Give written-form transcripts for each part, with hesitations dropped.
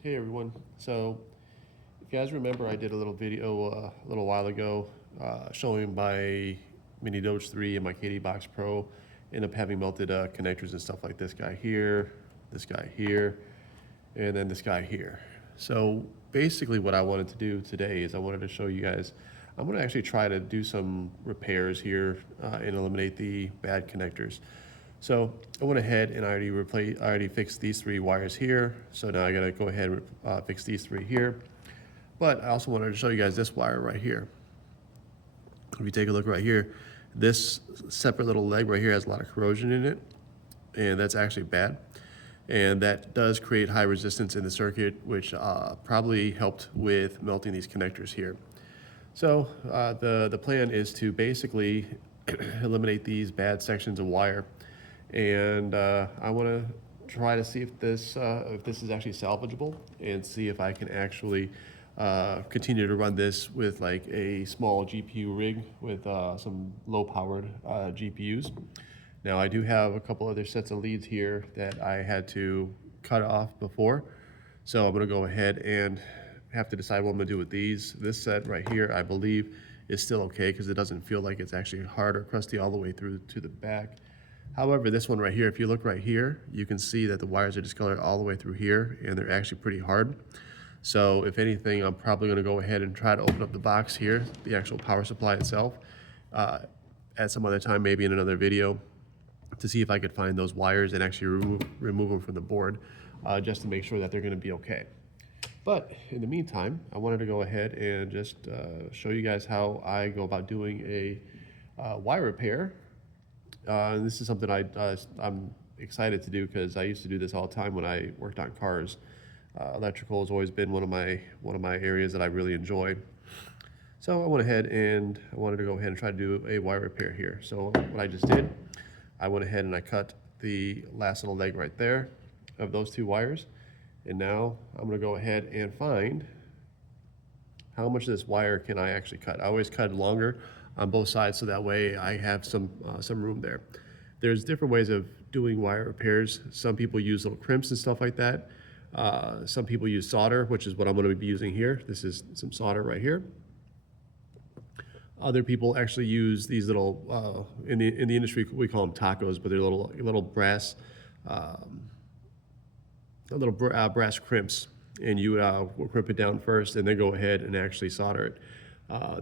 Hey everyone. So, if you guys remember, I did a little video a little while ago showing my Mini Doge 3 and my KD Box Pro end up having melted connectors and stuff like this guy here, and then this guy here. So basically what I wanted to do today is I wanted to show you guys, I'm going to actually try to do some repairs here and eliminate the bad connectors. So I went ahead and I already fixed these three wires here. So now I gotta go ahead and fix these three here. But I also wanted to show you guys this wire right here. If you take a look right here, this separate little leg right here has a lot of corrosion in it, and that's actually bad. And that does create high resistance in the circuit, which probably helped with melting these connectors here. So the plan is to basically eliminate these bad sections of wire, and I want to try to see if this is actually salvageable, and see if I can actually continue to run this with like a small GPU rig with some low-powered GPUs. Now I do have a couple other sets of leads here that I had to cut off before, so I'm going to go ahead and have to decide what I'm going to do with these. This set right here, I believe, is still okay because it doesn't feel like it's actually hard or crusty all the way through to the back. However, this one right here, if you look right here, you can see that the wires are discolored all the way through here, and they're actually pretty hard. So if anything, I'm probably going to go ahead and try to open up the box here, the actual power supply itself, at some other time, maybe in another video, to see if I could find those wires and actually remove them from the board, just to make sure that they're going to be okay. But in the meantime, I wanted to go ahead and just show you guys how I go about doing a wire repair. And this is something I'm excited to do because I used to do this all the time when I worked on cars. Electrical has always been one of my areas that I really enjoy. So I went ahead and I wanted to go ahead and try to do a wire repair here. So what I just did, I went ahead and I cut the last little leg right there of those two wires. And now I'm going to go ahead and find how much of this wire can I actually cut. I always cut longer on both sides so that way I have some room there. There's different ways of doing wire repairs. Some people use little crimps and stuff like that. Some people use solder, which is what I'm going to be using here. This is some solder right here. Other people actually use these little, in the industry we call them tacos, but they're little brass, brass crimps, and you will crimp it down first, and then go ahead and actually solder it.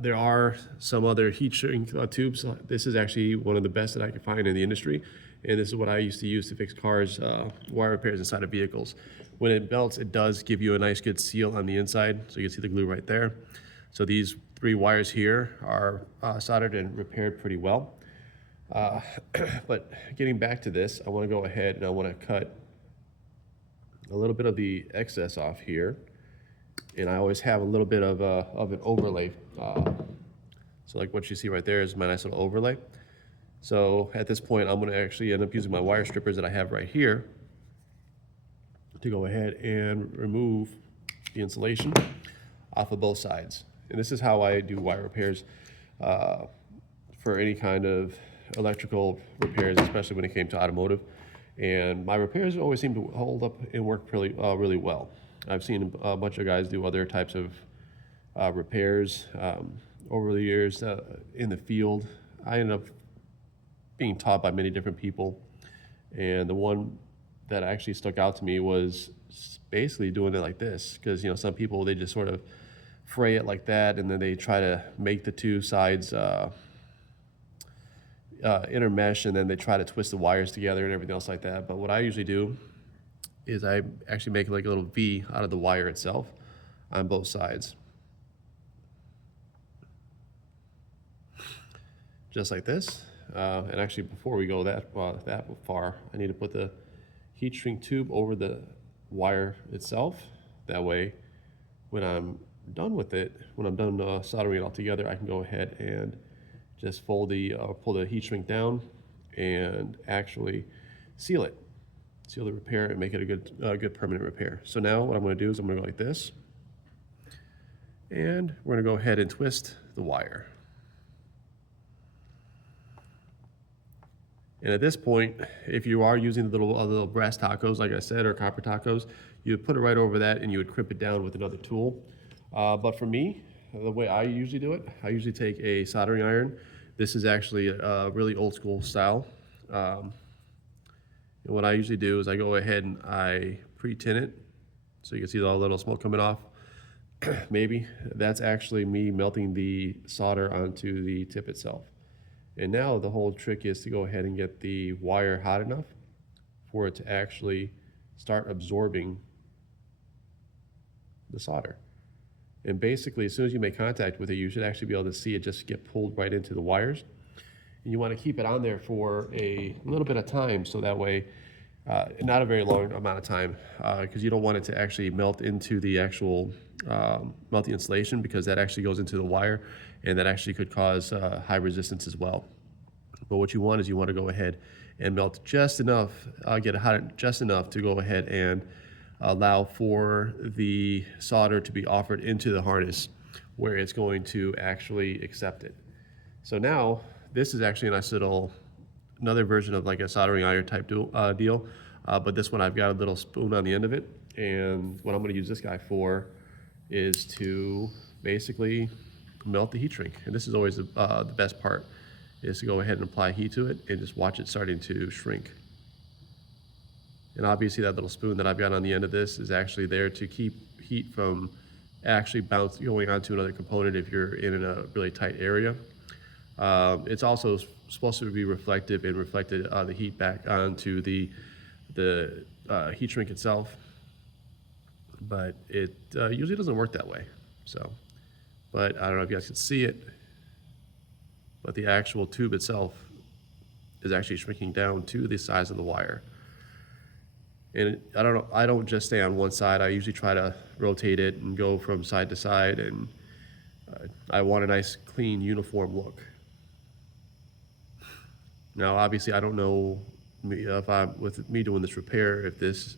There are some other heat shrink tubes. This is actually one of the best that I could find in the industry, and this is what I used to use to fix cars, wire repairs inside of vehicles. When it melts, it does give you a nice good seal on the inside, so you can see the glue right there. So these three wires here are soldered and repaired pretty well. But getting back to this, I want to go ahead and I want to cut a little bit of the excess off here, and I always have a little bit of an overlay. So like what you see right there is my nice little overlay. So at this point, I'm going to actually end up using my wire strippers that I have right here to go ahead and remove the insulation off of both sides. And this is how I do wire repairs for any kind of electrical repairs, especially when it came to automotive. And my repairs always seem to hold up and work really well. I've seen a bunch of guys do other types of repairs over the years in the field. I ended up being taught by many different people, and the one that actually stuck out to me was basically doing it like this, because some people, they just sort of fray it like that, and then they try to make the two sides intermesh, and then they try to twist the wires together and everything else like that. But what I usually do is I actually make like a little V out of the wire itself on both sides, just like this. And actually, before we go that far, I need to put the heat shrink tube over the wire itself. That way, when I'm done with it, when I'm done soldering it all together, I can go ahead and just pull the heat shrink down and actually seal the repair, and make it a good permanent repair. So now what I'm going to do is I'm going to go like this, and we're going to go ahead and twist the wire. And at this point, if you are using the little brass tacos, like I said, or copper tacos, you would put it right over that and you would crimp it down with another tool. But for me, the way I usually do it, I usually take a soldering iron. This is actually a really old school style. And what I usually do is I go ahead and I pre-tin it. So you can see all the little smoke coming off. Maybe that's actually me melting the solder onto the tip itself. And now the whole trick is to go ahead and get the wire hot enough for it to actually start absorbing the solder. And basically, as soon as you make contact with it, you should actually be able to see it just get pulled right into the wires. And you want to keep it on there for a little bit of time, so that way, not a very long amount of time, because you don't want it to actually melt into the actual melt the insulation, because that actually goes into the wire, and that actually could cause high resistance as well. But what you want is you want to go ahead and melt just enough, get it hot just enough to go ahead and allow for the solder to be offered into the harness where it's going to actually accept it. So now this is actually a nice little, another version of like a soldering iron type deal, but this one I've got a little spoon on the end of it, and what I'm going to use this guy for is to basically melt the heat shrink. And this is always the best part, is to go ahead and apply heat to it and just watch it starting to shrink. And obviously that little spoon that I've got on the end of this is actually there to keep heat from actually going onto another component if you're in a really tight area. It's also supposed to be reflective and reflected the heat back onto the heat shrink itself, but it usually doesn't work that way. So, but I don't know if you guys can see it, but the actual tube itself is actually shrinking down to the size of the wire. And I don't just stay on one side. I usually try to rotate it and go from side to side, and I want a nice, clean, uniform look. Now, obviously, I don't know if with me doing this repair, if this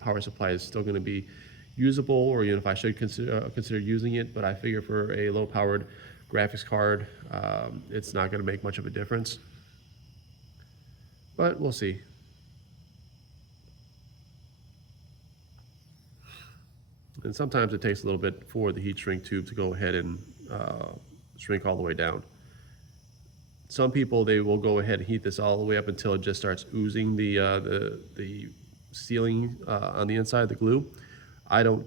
power supply is still going to be usable, or even if I should consider using it. But I figure for a low-powered graphics card, it's not going to make much of a difference. But we'll see. And sometimes it takes a little bit for the heat shrink tube to go ahead and shrink all the way down. Some people, they will go ahead and heat this all the way up until it just starts oozing the sealing on the inside, the glue. I don't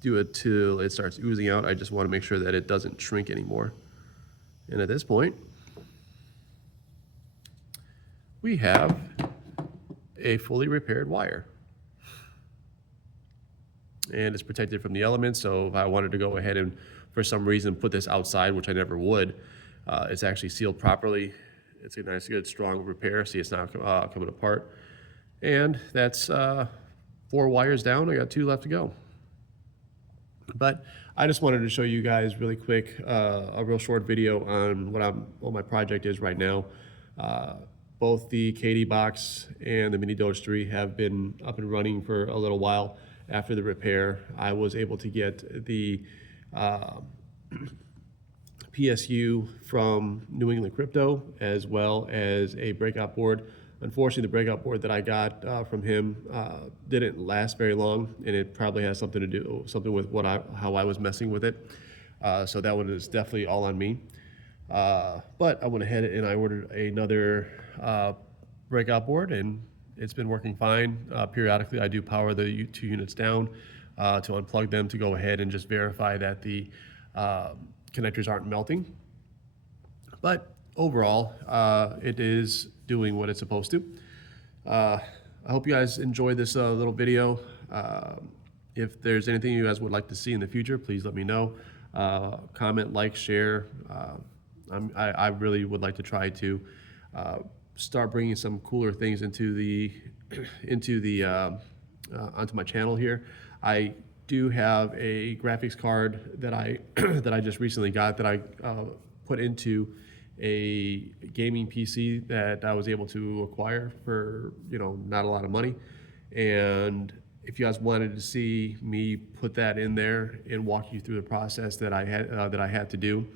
do it till it starts oozing out. I just want to make sure that it doesn't shrink anymore. And at this point, we have a fully repaired wire. And it's protected from the elements, so if I wanted to go ahead and for some reason put this outside, which I never would, it's actually sealed properly. It's a nice, good, strong repair. See, it's not coming apart. And that's 4 wires down. I got 2 left to go. But I just wanted to show you guys really quick a real short video on what my project is right now. Both the KD box and the Mini Doge 3 have been up and running for a little while. After the repair, I was able to get the PSU from New England Crypto, as well as a breakout board. Unfortunately, the breakout board that I got from him didn't last very long, and it probably has something with how I was messing with it. So that one is definitely all on me. But I went ahead and I ordered another breakout board, and it's been working fine. Periodically, I do power the 2 units down to unplug them to go ahead and just verify that the connectors aren't melting. But overall, it is doing what it's supposed to. I hope you guys enjoyed this little video. If there's anything you guys would like to see in the future, please let me know. Comment, like, share. I really would like to try to start bringing some cooler things onto my channel here. I do have a graphics card that I that I just recently got, that I put into a gaming PC that I was able to acquire for not a lot of money. And if you guys wanted to see me put that in there and walk you through the process that I had to do,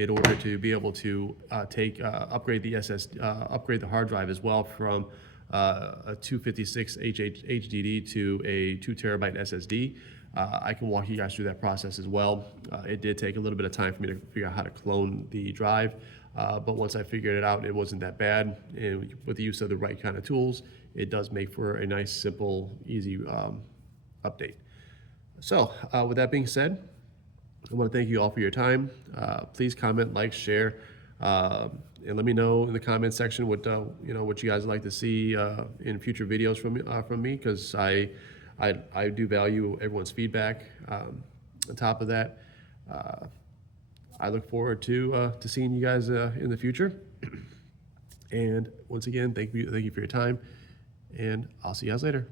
in order to be able to upgrade the hard drive as well from a 256 HDD to a 2 terabyte SSD. I can walk you guys through that process as well. It did take a little bit of time for me to figure out how to clone the drive, but once I figured it out, it wasn't that bad. And with the use of the right kind of tools, it does make for a nice, simple, easy update. So with that being said, I want to thank you all for your time. Please comment, like, share, and let me know in the comment section what what you guys would like to see in future videos from me, because I do value everyone's feedback. On top of that, I look forward to seeing you guys in the future. And once again, thank you for your time, and I'll see you guys later.